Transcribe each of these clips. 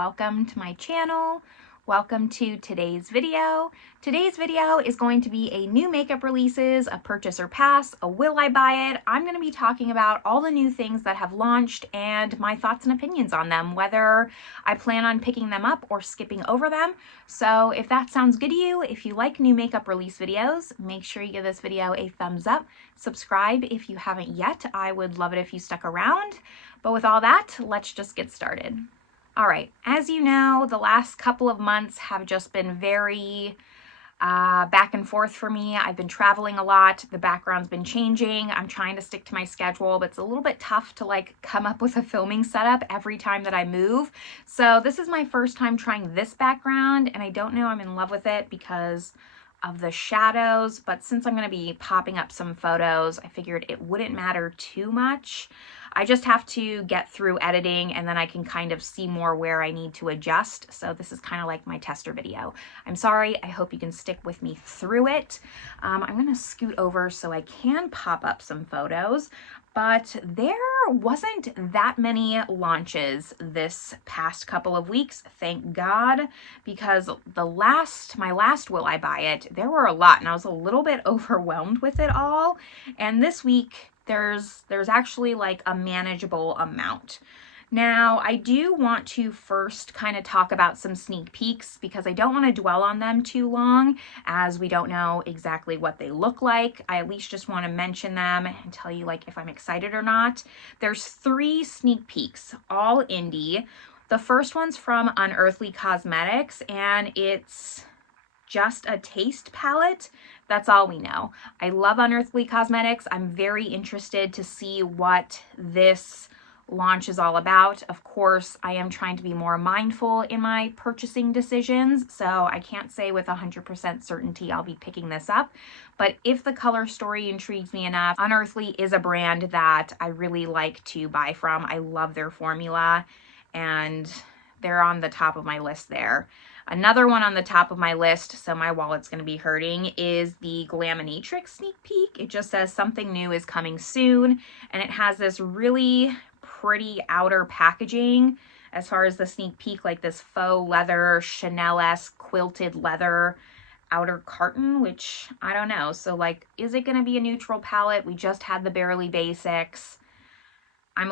welcome to my channel. Welcome to today's video. Today's video is going to be a new makeup releases, a purchase or pass, a will I buy it. I'm going to be talking about all the new things that have launched and my thoughts and opinions on them, whether I plan on picking them up or skipping over them. So if that sounds good to you, if you like new makeup release videos, make sure you give this video a thumbs up. Subscribe if you haven't yet. I would love it if you stuck around. But with all that, let's just get started. All right, as you know, the last couple of months have just been very back and forth for me. I've been traveling a lot. The background's been changing. I'm trying to stick to my schedule, but it's a little bit tough to come up with a filming setup every time that I move. So this is my first time trying this background, and I don't know I'm in love with it because of the shadows, but since I'm going to be popping up some photos, I figured it wouldn't matter too much. I just have to get through editing and then I can kind of see more where I need to adjust. So this is kind of like my tester video. I'm sorry. I hope you can stick with me through it. I'm going to scoot over so I can pop up some photos, but there wasn't that many launches this past couple of weeks, thank God, because my last Will I Buy It, there were a lot and I was a little bit overwhelmed with it all. And this week there's actually like a manageable amount. Now, I do want to first kind of talk about some sneak peeks because I don't want to dwell on them too long as we don't know exactly what they look like. I at least just want to mention them and tell you if I'm excited or not. There's 3 sneak peeks, all indie. The first one's from Unearthly Cosmetics and it's just a taste palette. That's all we know. I love Unearthly Cosmetics. I'm very interested to see what this launch is all about. Of course, I am trying to be more mindful in my purchasing decisions, so I can't say with 100% certainty I'll be picking this up. But if the color story intrigues me enough, Unearthly is a brand that I really like to buy from. I love their formula and they're on the top of my list there. Another one on the top of my list, so my wallet's going to be hurting, is the Glaminatrix sneak peek. It just says something new is coming soon, and it has this really pretty outer packaging as far as the sneak peek, like this faux leather, Chanel-esque quilted leather outer carton, which I don't know. So is it going to be a neutral palette? We just had the Barely Basics. I'm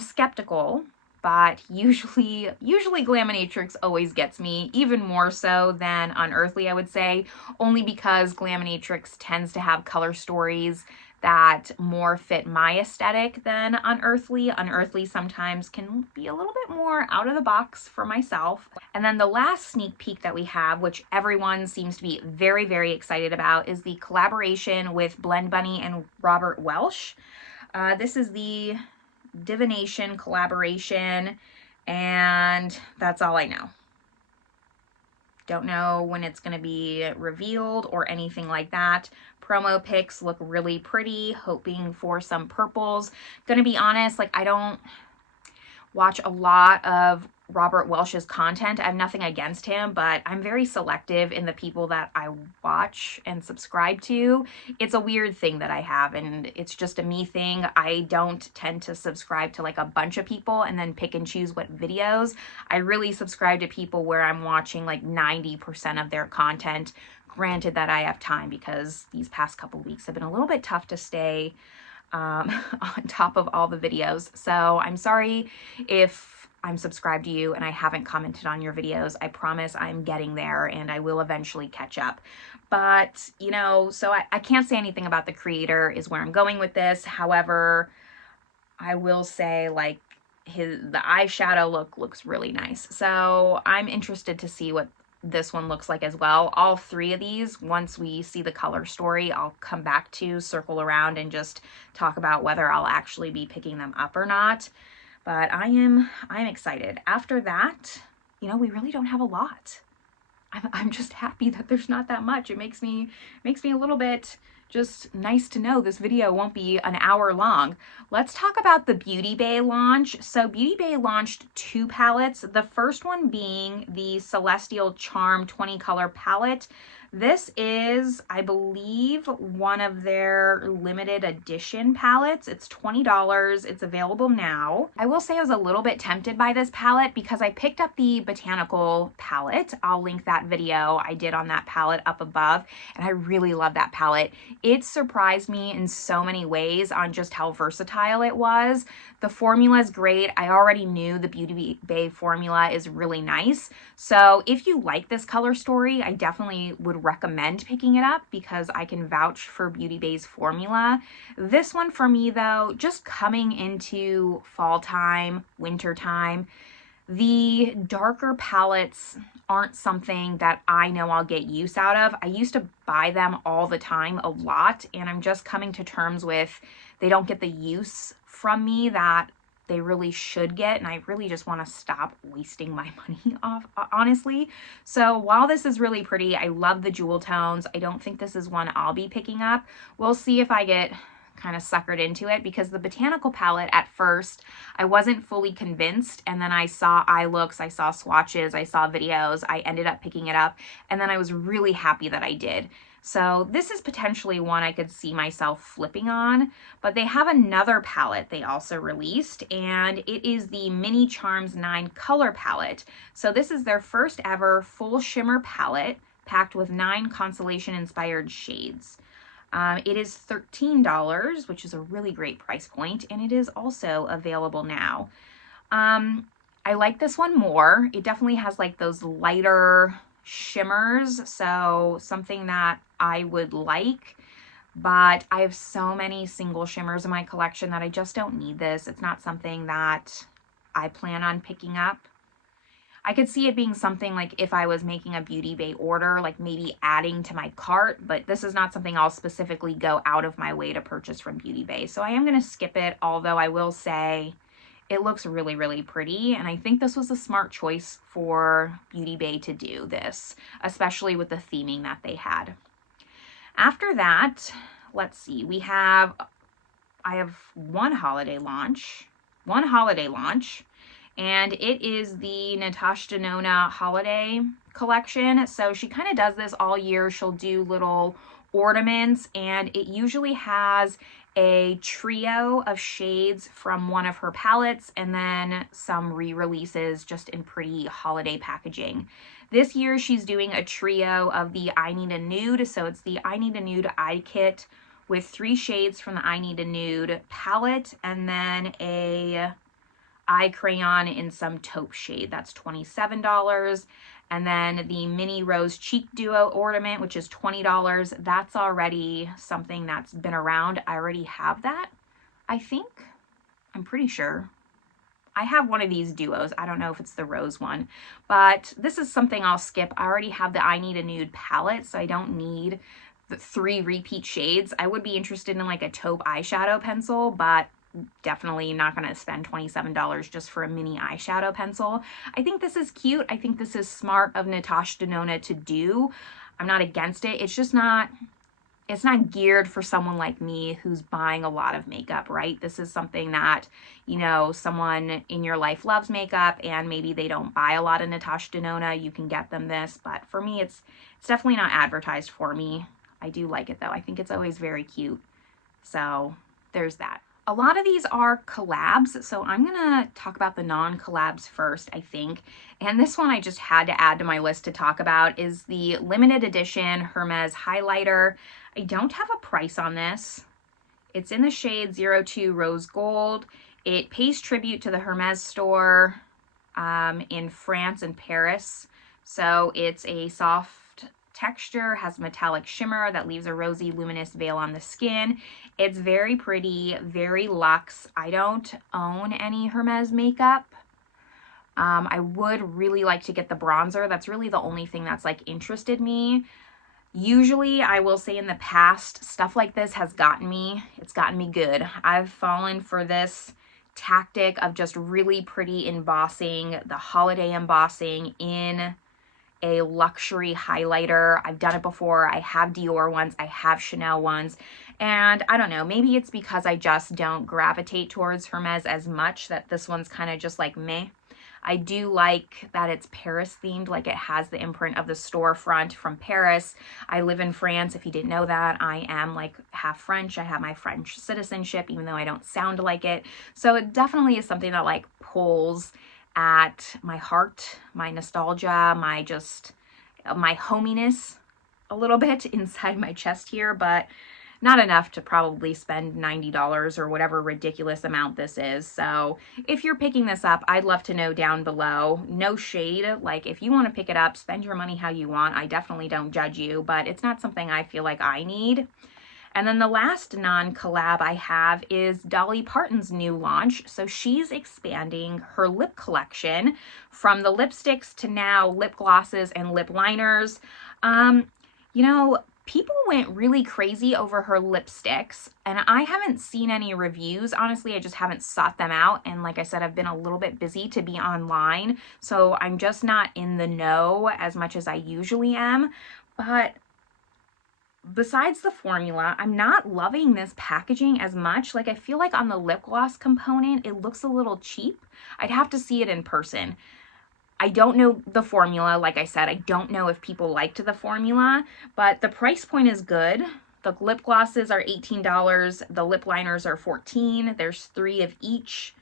skeptical. But usually Glaminatrix always gets me, even more so than Unearthly, I would say, only because Glaminatrix tends to have color stories that more fit my aesthetic than Unearthly. Unearthly sometimes can be a little bit more out of the box for myself. And then the last sneak peek that we have, which everyone seems to be very, very excited about, is the collaboration with Blend Bunny and Robert Welsh. This is the Divination collaboration, and that's all I know. Don't know when it's going to be revealed or anything like that. Promo pics look really pretty, hoping for some purples. Gonna be honest, I don't watch a lot of Robert Welsh's content. I have nothing against him, but I'm very selective in the people that I watch and subscribe to. It's a weird thing that I have, and it's just a me thing. I don't tend to subscribe to a bunch of people and then pick and choose what videos. I really subscribe to people where I'm watching 90% of their content. Granted that I have time because these past couple weeks have been a little bit tough to stay on top of all the videos. So I'm sorry if I'm subscribed to you and I haven't commented on your videos. I promise I'm getting there and I will eventually catch up. But, so I can't say anything about the creator is where I'm going with this. However, I will say the eyeshadow look looks really nice. So I'm interested to see what this one looks like as well. All 3 of these, once we see the color story, I'll come back to circle around and just talk about whether I'll actually be picking them up or not. But I'm excited. After that, we really don't have a lot. I'm just happy that there's not that much. It makes me a little bit just nice to know this video won't be an hour long. Let's talk about the Beauty Bay launch. So Beauty Bay launched 2 palettes. The first one being the Celestial Charm 20 color palette. This is, I believe, one of their limited edition palettes. It's $20. It's available now. I will say I was a little bit tempted by this palette because I picked up the Botanical palette. I'll link that video I did on that palette up above, and I really love that palette. It surprised me in so many ways on just how versatile it was. The formula is great. I already knew the Beauty Bay formula is really nice. So if you like this color story, I definitely would recommend picking it up because I can vouch for Beauty Bay's formula. This one for me though, just coming into fall time, winter time, the darker palettes aren't something that I know I'll get use out of. I used to buy them all the time, a lot, and I'm just coming to terms with they don't get the use from me that they really should get, and I really just want to stop wasting my money off, honestly. So while this is really pretty, I love the jewel tones. I don't think this is one I'll be picking up. We'll see if I get kind of suckered into it, because the Botanical palette at first I wasn't fully convinced, and then I saw eye looks, I saw swatches, I saw videos, I ended up picking it up, and then I was really happy that I did. So this is potentially one I could see myself flipping on, but they have another palette they also released, and it is the Mini Charms 9 color palette. So this is their first ever full shimmer palette packed with 9 constellation inspired shades. It is $13, which is a really great price point, and it is also available now. I like this one more. It definitely has like those lighter shimmers, so something that I would like, but I have so many single shimmers in my collection that I just don't need this. It's not something that I plan on picking up. I could see it being something like if I was making a Beauty Bay order, like maybe adding to my cart, but this is not something I'll specifically go out of my way to purchase from Beauty Bay. So I am going to skip it, although I will say it looks really, really pretty, and I think this was a smart choice for Beauty Bay to do this, especially with the theming that they had. After that, let's see, I have one holiday launch, and it is the Natasha Denona holiday collection. So she kind of does this all year. She'll do little ornaments, and it usually has a trio of shades from one of her palettes and then some re-releases just in pretty holiday packaging. This year she's doing a trio of the I Need a Nude. So it's the I Need a Nude eye kit with 3 shades from the I Need a Nude palette, and then a eye crayon in some taupe shade. That's $27. And then the mini rose cheek duo ornament, which is $20. That's already something that's been around. I already have that, I think. I'm pretty sure. I have one of these duos. I don't know if it's the rose one, but this is something I'll skip. I already have the I Need a Nude palette, so I don't need the 3 repeat shades. I would be interested in like a taupe eyeshadow pencil, but definitely not going to spend $27 just for a mini eyeshadow pencil. I think this is cute. I think this is smart of Natasha Denona to do. I'm not against it. It's just not, it's not geared for someone like me who's buying a lot of makeup, right? This is something that, you know, someone in your life loves makeup and maybe they don't buy a lot of Natasha Denona. You can get them this, but for me, it's definitely not advertised for me. I do like it though. I think it's always very cute. So there's that. A lot of these are collabs, so I'm gonna talk about the non-collabs first, I think. And this one I just had to add to my list to talk about is the limited edition Hermes highlighter. I don't have a price on this. It's in the shade 02 Rose Gold. It pays tribute to the Hermes store in France and Paris. So it's a soft texture, has metallic shimmer that leaves a rosy luminous veil on the skin. It's very pretty, very luxe. I don't own any Hermes makeup. I would really like to get the bronzer. That's really the only thing that's like interested me. Usually, I will say in the past, stuff like this has gotten me, it's gotten me good. I've fallen for this tactic of just really pretty embossing, the holiday embossing in a luxury highlighter. I've done it before. I have Dior ones, I have Chanel ones, and I don't know, maybe it's because I just don't gravitate towards Hermes as much that this one's kind of just like meh. I do like that it's Paris themed, like it has the imprint of the storefront from Paris. I live in France. If you didn't know that, I am like half French. I have my French citizenship, even though I don't sound like it. So it definitely is something that like pulls at my heart, my nostalgia, my hominess a little bit inside my chest here, but not enough to probably spend $90 or whatever ridiculous amount this is. So if you're picking this up, I'd love to know down below. No shade. Like if you want to pick it up, spend your money how you want. I definitely don't judge you, but it's not something I feel like I need. And then the last non-collab I have is Dolly Parton's new launch. So she's expanding her lip collection from the lipsticks to now lip glosses and lip liners. You know, people went really crazy over her lipsticks, and I haven't seen any reviews. Honestly, I just haven't sought them out. And like I said, I've been a little bit busy to be online, so I'm just not in the know as much as I usually am. But besides the formula, I'm not loving this packaging as much. Like I feel like on the lip gloss component, it looks a little cheap. I'd have to see it in person. I don't know the formula. Like I said, I don't know if people liked the formula, but the price point is good. The lip glosses are $18. The lip liners are $14. There's 3 of each.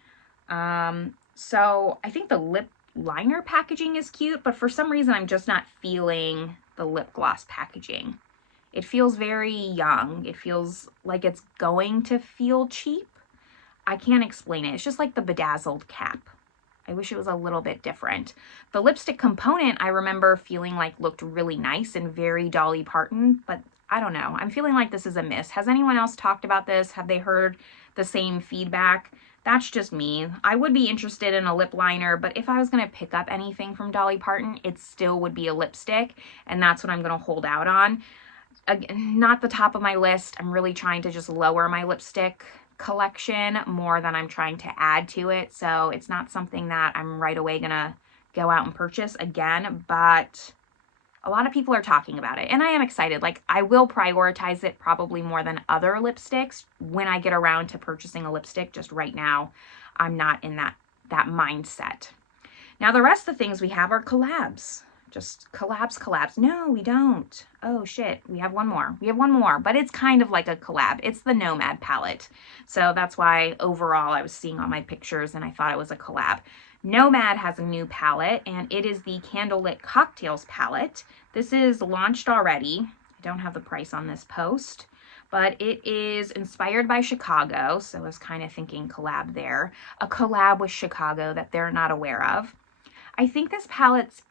So I think the lip liner packaging is cute, but for some reason, I'm just not feeling the lip gloss packaging. It feels very young. It feels like it's going to feel cheap. I can't explain it. It's just like the bedazzled cap. I wish it was a little bit different. The lipstick component, I remember feeling like looked really nice and very Dolly Parton, but I don't know. I'm feeling like this is a miss. Has anyone else talked about this? Have they heard the same feedback? That's just me. I would be interested in a lip liner, but if I was going to pick up anything from Dolly Parton, it still would be a lipstick, and that's what I'm going to hold out on. Again, not the top of my list. I'm really trying to just lower my lipstick collection more than I'm trying to add to it. So it's not something that I'm right away gonna go out and purchase again, but a lot of people are talking about it and I am excited. Like I will prioritize it probably more than other lipsticks when I get around to purchasing a lipstick. Just right now, I'm not in that mindset. Now the rest of the things we have are collabs. Just collabs. No, we don't. Oh shit, we have one more. But it's kind of like a collab. It's the Nomad palette. So that's why overall I was seeing all my pictures and I thought it was a collab. Nomad has a new palette and it is the Candlelit Cocktails palette. This is launched already. I don't have the price on this post, but it is inspired by Chicago. So I was kind of thinking collab there. A collab with Chicago that they're not aware of. I think this palette's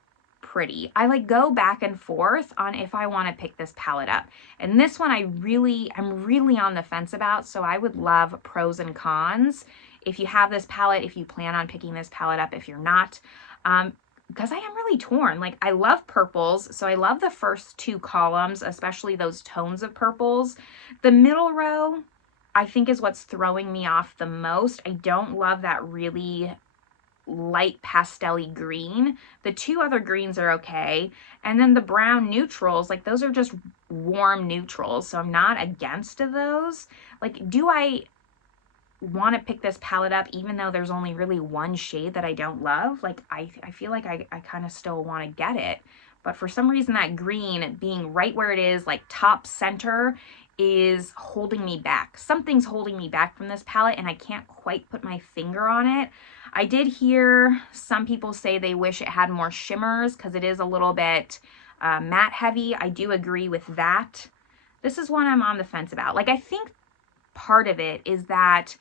pretty. I like go back and forth on if I want to pick this palette up. And this one I'm really on the fence about, so I would love pros and cons. If you have this palette, if you plan on picking this palette up, if you're not, because I am really torn. Like I love purples, so I love the first 2 columns, especially those tones of purples. The middle row, I think is what's throwing me off the most. I don't love that really light pastel-y green. The 2 other greens are okay. And then the brown neutrals, like those are just warm neutrals. So I'm not against those. Like, do I want to pick this palette up even though there's only really one shade that I don't love? Like, I feel like I kind of still want to get it. But for some reason that green being right where it is, like top center, is holding me back. Something's holding me back from this palette and I can't quite put my finger on it. I did hear some people say they wish it had more shimmers because it is a little bit matte heavy. I do agree with that. This is one I'm on the fence about. Like I think part of it is that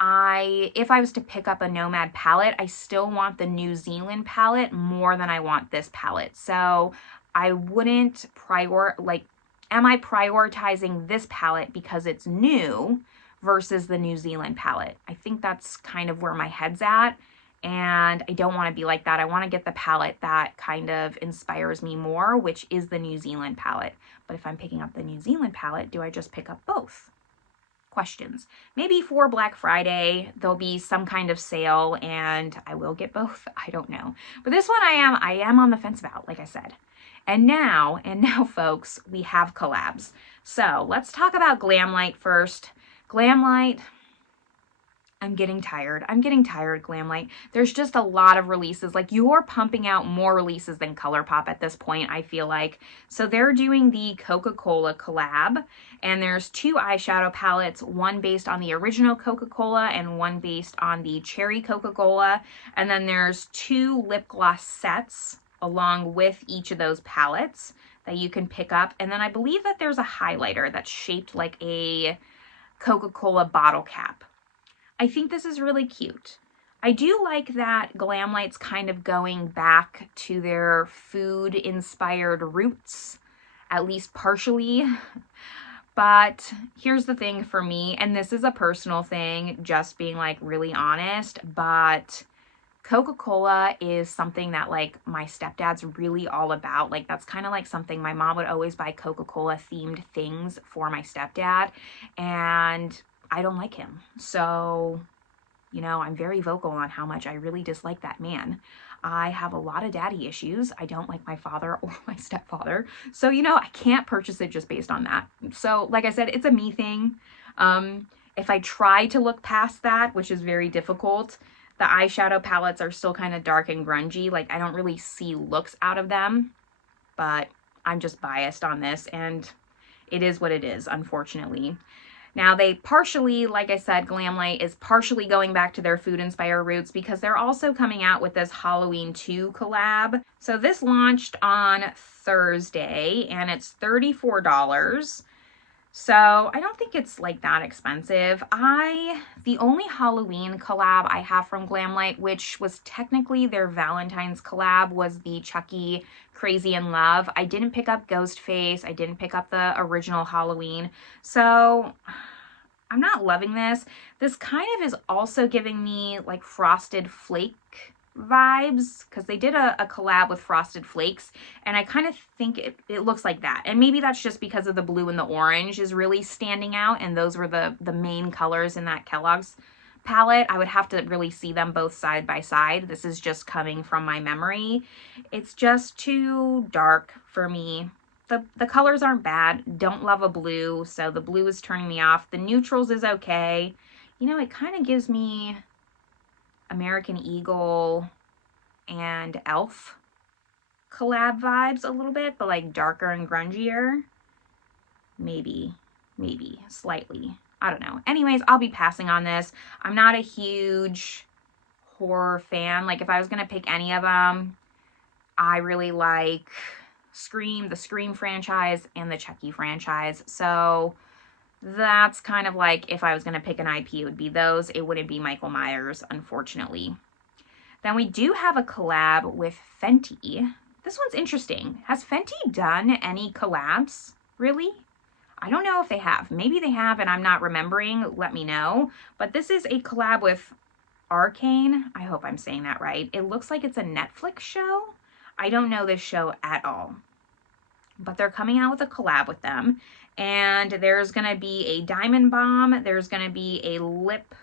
if I was to pick up a Nomad palette, I still want the New Zealand palette more than I want this palette. So I wouldn't am I prioritizing this palette because it's new versus the New Zealand palette? I think that's kind of where my head's at. And I don't want to be like that. I want to get the palette that kind of inspires me more, which is the New Zealand palette. But if I'm picking up the New Zealand palette, do I just pick up both? Questions. Maybe for Black Friday, there'll be some kind of sale and I will get both. I don't know. But this one I am on the fence about, like I said. And now, folks, we have collabs. So let's talk about Glamlite first. Glamlite, I'm getting tired. I'm getting tired, Glamlite. There's just a lot of releases. Like, you're pumping out more releases than Colourpop at this point, I feel like. So they're doing the Coca-Cola collab, and there's 2 eyeshadow palettes, one based on the original Coca-Cola and one based on the cherry Coca-Cola. And then there's 2 lip gloss sets along with each of those palettes that you can pick up. And then I believe that there's a highlighter that's shaped like a Coca-Cola bottle cap. I think this is really cute. I do like that Glamlite's kind of going back to their food-inspired roots, at least partially. But here's the thing for me, and this is a personal thing, just being like really honest, but Coca-Cola is something that like my stepdad's really all about. Like, that's kind of like something my mom would always buy Coca-Cola themed things for my stepdad, and I don't like him. So, you know, I'm very vocal on how much I really dislike that man. I have a lot of daddy issues. I don't like my father or my stepfather. So, you know, I can't purchase it just based on that. So, like I said, it's a me thing. If I try to look past that, which is very difficult, the eyeshadow palettes are still kind of dark and grungy. Like, I don't really see looks out of them, but I'm just biased on this, and it is what it is, unfortunately. Now, they partially, like I said, Glamlite is partially going back to their food-inspired roots because they're also coming out with this Halloween 2 collab. So this launched on Thursday, and it's $34. So I don't think it's like that expensive. The only Halloween collab I have from Glamlite, which was technically their Valentine's collab, was the Chucky Crazy in Love. I didn't pick up Ghostface. I didn't pick up the original Halloween. So I'm not loving this. This kind of is also giving me like Frosted Flake vibes, because they did a collab with Frosted Flakes, and I kind of think it looks like that. And maybe that's just because of the blue and the orange is really standing out, and those were the main colors in that Kellogg's palette. I would have to really see them both side by side. This is just coming from my memory. It's just too dark for me. The colors aren't bad. Don't love a blue, so the blue is turning me off. The neutrals is okay. You know, it kind of gives me American Eagle and Elf collab vibes a little bit, but like darker and grungier. Maybe slightly. I don't know. Anyways, I'll be passing on this. I'm not a huge horror fan. Like, if I was going to pick any of them, I really like Scream, the Scream franchise, and the Chucky franchise. So that's kind of like, if I was going to pick an IP, it would be those. It wouldn't be Michael Myers, unfortunately. Then we do have a collab with Fenty. This one's interesting. Has Fenty done any collabs, really? I don't know if they have. Maybe they have and I'm not remembering. Let me know. But this is a collab with Arcane. I hope I'm saying that right. It looks like it's a Netflix show. I don't know this show at all. But they're coming out with a collab with them. And there's going to be a diamond bomb. There's going to be a lip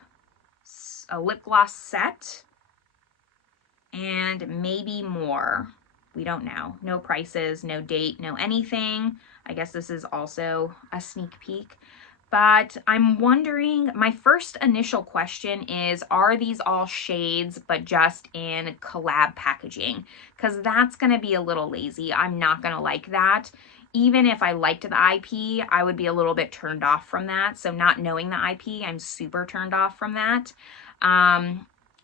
gloss set. And maybe more. We don't know. No prices, no date, no anything. I guess this is also a sneak peek. But I'm wondering, my first initial question is, are these all shades but just in collab packaging? Because that's going to be a little lazy. I'm not going to like that. Even if I liked the IP, I would be a little bit turned off from that. So not knowing the IP, I'm super turned off from that.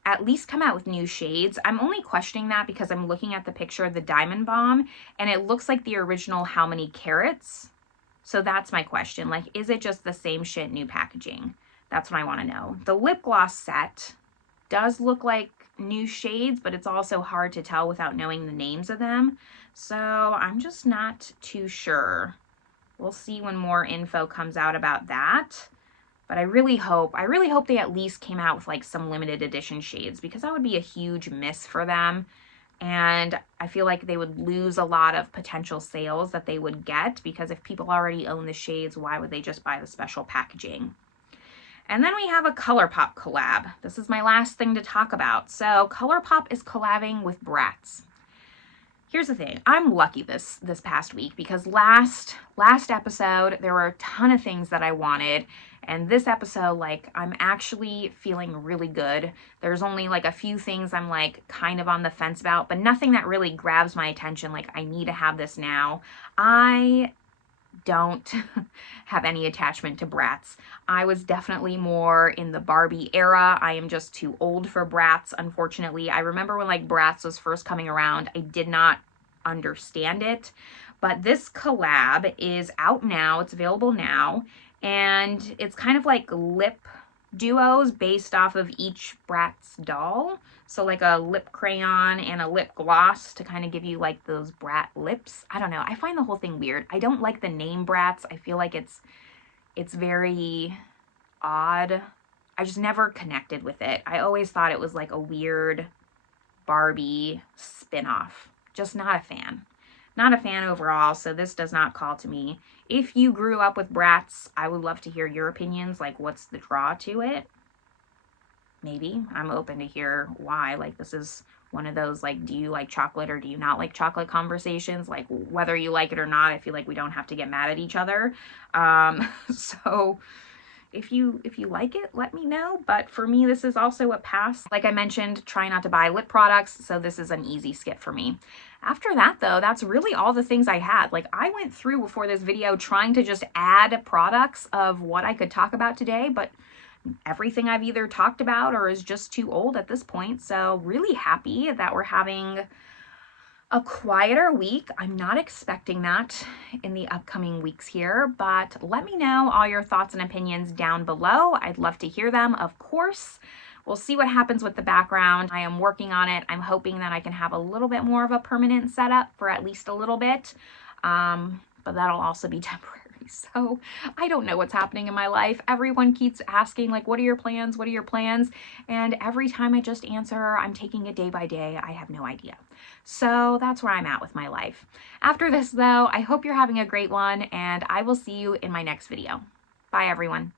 At least come out with new shades. I'm only questioning that because I'm looking at the picture of the Diamond Bomb and it looks like the original How Many Carats? So that's my question. Like, is it just the same shit, new packaging? That's what I want to know. The lip gloss set does look like new shades, but it's also hard to tell without knowing the names of them. So I'm just not too sure. We'll see when more info comes out about that. But I really hope they at least came out with like some limited edition shades, because that would be a huge miss for them. And I feel like they would lose a lot of potential sales that they would get, because if people already own the shades, why would they just buy the special packaging? And then we have a Colourpop collab. This is my last thing to talk about. So Colourpop is collabing with Bratz. Here's the thing. I'm lucky this past week, because last episode there were a ton of things that I wanted, And this episode, like, I'm actually feeling really good. There's only like a few things I'm like kind of on the fence about, but nothing that really grabs my attention. Like, I need to have this now. I don't have any attachment to bratz. I was definitely more in the Barbie era. I am just too old for bratz, unfortunately. I remember when like bratz was first coming around, I did not understand it, but this collab is out now. It's available now, and it's kind of like lip duos based off of each bratz doll. So like a lip crayon and a lip gloss to kind of give you like those brat lips. I don't know. I find the whole thing weird. I don't like the name bratz. I feel like it's very odd. I just never connected with it. I always thought it was like a weird Barbie spin-off. Just not a fan. Not a fan overall, so this does not call to me. If you grew up with bratz, I would love to hear your opinions. Like, what's the draw to it? Maybe. I'm open to hear why. Like, this is one of those, like, do you like chocolate or do you not like chocolate conversations? Like, whether you like it or not, I feel like we don't have to get mad at each other. So if you like it, let me know. But for me, this is also a pass. Like I mentioned, try not to buy lip products, so this is an easy skip for me. After that, though, that's really all the things I had. Like, I went through before this video trying to just add products of what I could talk about today, but everything I've either talked about or is just too old at this point. So really happy that we're having a quieter week. I'm not expecting that in the upcoming weeks here, but let me know all your thoughts and opinions down below. I'd love to hear them, of course. We'll see what happens with the background. I am working on it. I'm hoping that I can have a little bit more of a permanent setup for at least a little bit, but that'll also be temporary. So I don't know what's happening in my life. Everyone keeps asking, like, what are your plans? What are your plans? And every time I just answer, I'm taking it day by day. I have no idea. So that's where I'm at with my life. After this, though, I hope you're having a great one, and I will see you in my next video. Bye, everyone.